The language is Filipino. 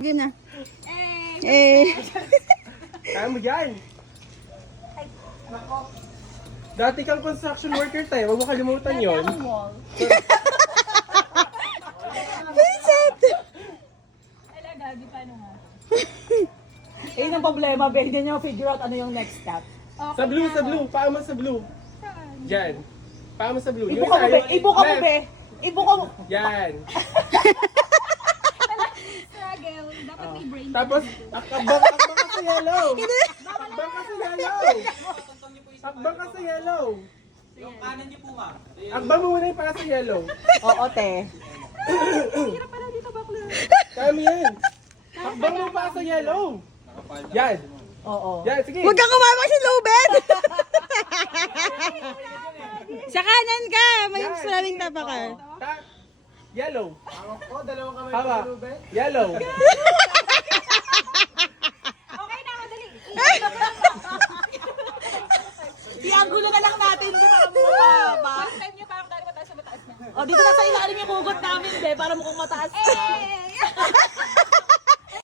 Sige na. Eh. Kaya mo yan. Dati kang construction worker tayo, huwag mo kalimutan yun. Vincent! Eh, ang problema, ba? Hindi nyo figure out ano yung next step. Sa blue, sa blue. Paa mo sa blue. Diyan. Paa mo sa blue. Ibuka mo, be. Ibuka mo, be. Ibuka mo. Yan. Struggle. Dapat may brain. Tapos, akbang ka sa yellow. Akbang ka sa yellow. Akbang ka sa yellow. Yung kanan niyo po, ma'am. Akbang mo muna yung paa sa yellow. Oo, te. Kaya mo yan. Akbang mo yung paa sa yellow. Yan. Oo. Yan, sige. Huwag kang kumama sa lubed! Sa kanan ka! May maraming tapa ka. Yellow. Oh, dalawang kamay Hawa. Yellow. Okay na, madali. Iangulo na lang natin doon para bumaba. First time nyo parang dahil mataas na mataas na. O, dito na sa ilalim yung hugot namin, be, para mukhang mataas. Eh!